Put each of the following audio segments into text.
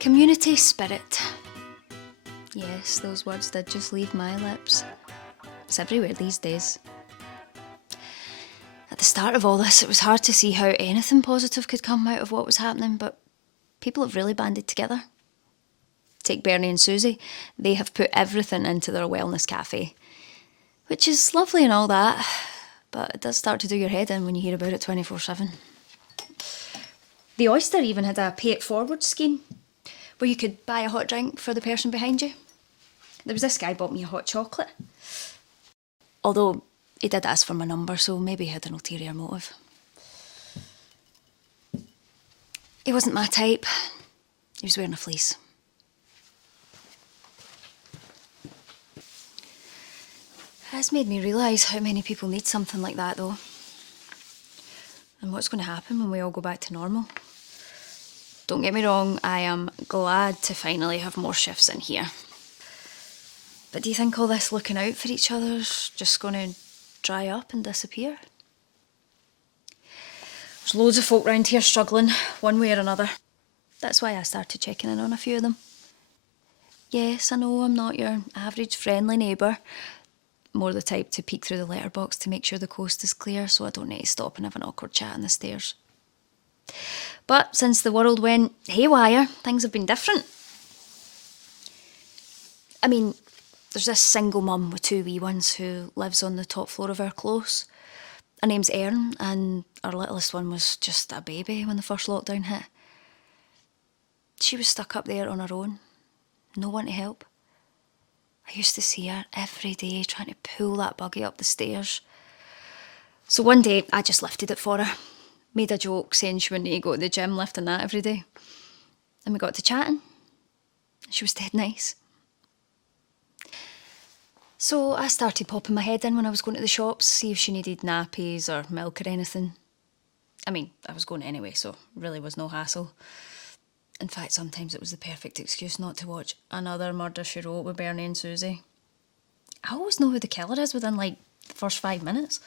Community spirit. Yes, those words did just leave my lips. It's everywhere these days. At the start of all this, it was hard to see how anything positive could come out of what was happening, but people have really banded together. Take Bernie and Susie. They have put everything into their wellness cafe, which is lovely and all that, but it does start to do your head in when you hear about it 24/7. The Oyster even had a pay it forward scheme where you could buy a hot drink for the person behind you. There was this guy bought me a hot chocolate. Although he did ask for my number, so maybe he had an ulterior motive. He wasn't my type. He was wearing a fleece. It has made me realise how many people need something like that, though. And what's going to happen when we all go back to normal. Don't get me wrong, I am glad to finally have more shifts in here. But do you think all this looking out for each other's just going to dry up and disappear? There's loads of folk round here struggling, one way or another. That's why I started checking in on a few of them. Yes, I know I'm not your average friendly neighbour. More the type to peek through the letterbox to make sure the coast is clear so I don't need to stop and have an awkward chat on the stairs. But since the world went haywire, things have been different. I mean, there's this single mum with 2 wee ones who lives on the top floor of our close. Her name's Erin, and our littlest one was just a baby when the first lockdown hit. She was stuck up there on her own, no one to help. I used to see her every day trying to pull that buggy up the stairs. So one day, I just lifted it for her. Made a joke saying she wouldn't need to go to the gym lifting that every day. And we got to chatting. She was dead nice. So I started popping my head in when I was going to the shops, see if she needed nappies or milk or anything. I mean, I was going anyway, so really was no hassle. In fact, sometimes it was the perfect excuse not to watch another Murder, She Wrote with Bernie and Susie. I always know who the killer is within, like, the first 5 minutes.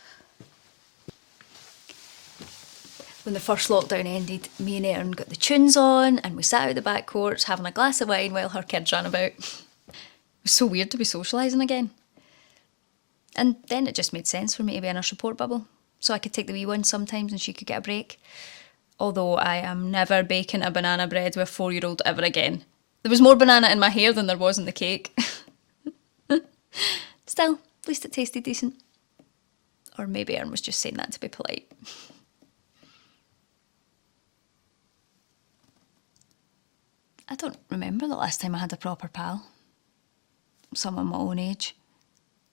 When the first lockdown ended, me and Erin got the tunes on and we sat out the back porch having a glass of wine while her kids ran about. It was so weird to be socialising again. And then it just made sense for me to be in her support bubble, so I could take the wee one sometimes and she could get a break. Although I am never baking a banana bread with a 4-year-old ever again. There was more banana in my hair than there was in the cake. Still, at least it tasted decent. Or maybe Erin was just saying that to be polite. I don't remember the last time I had a proper pal. Someone my own age.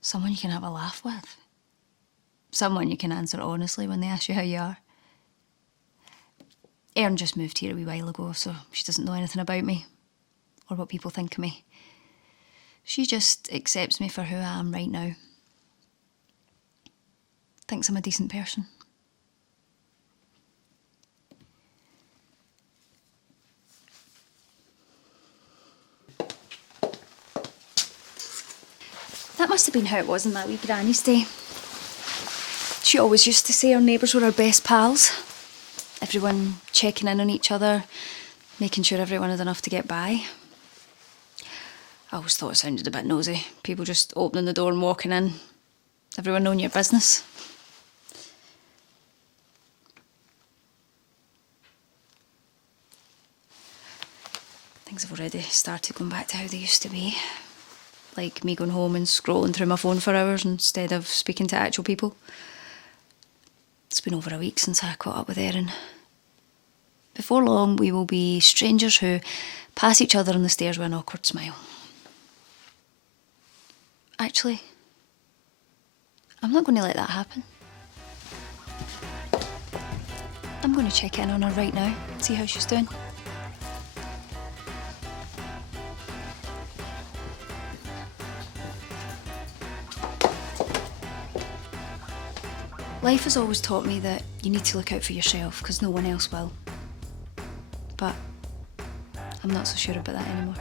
Someone you can have a laugh with. Someone you can answer honestly when they ask you how you are. Erin just moved here a wee while ago, so she doesn't know anything about me or what people think of me. She just accepts me for who I am right now. Thinks I'm a decent person. That must have been how it was in that wee granny's day. She always used to say our neighbours were our best pals. Everyone checking in on each other, making sure everyone had enough to get by. I always thought it sounded a bit nosy. People just opening the door and walking in. Everyone knowing your business. Things have already started going back to how they used to be. Like me going home and scrolling through my phone for hours instead of speaking to actual people. It's been over a week since I caught up with Erin. Before long, we will be strangers who pass each other on the stairs with an awkward smile. Actually, I'm not going to let that happen. I'm going to check in on her right now, see how she's doing. Life has always taught me that you need to look out for yourself because no one else will. But I'm not so sure about that anymore.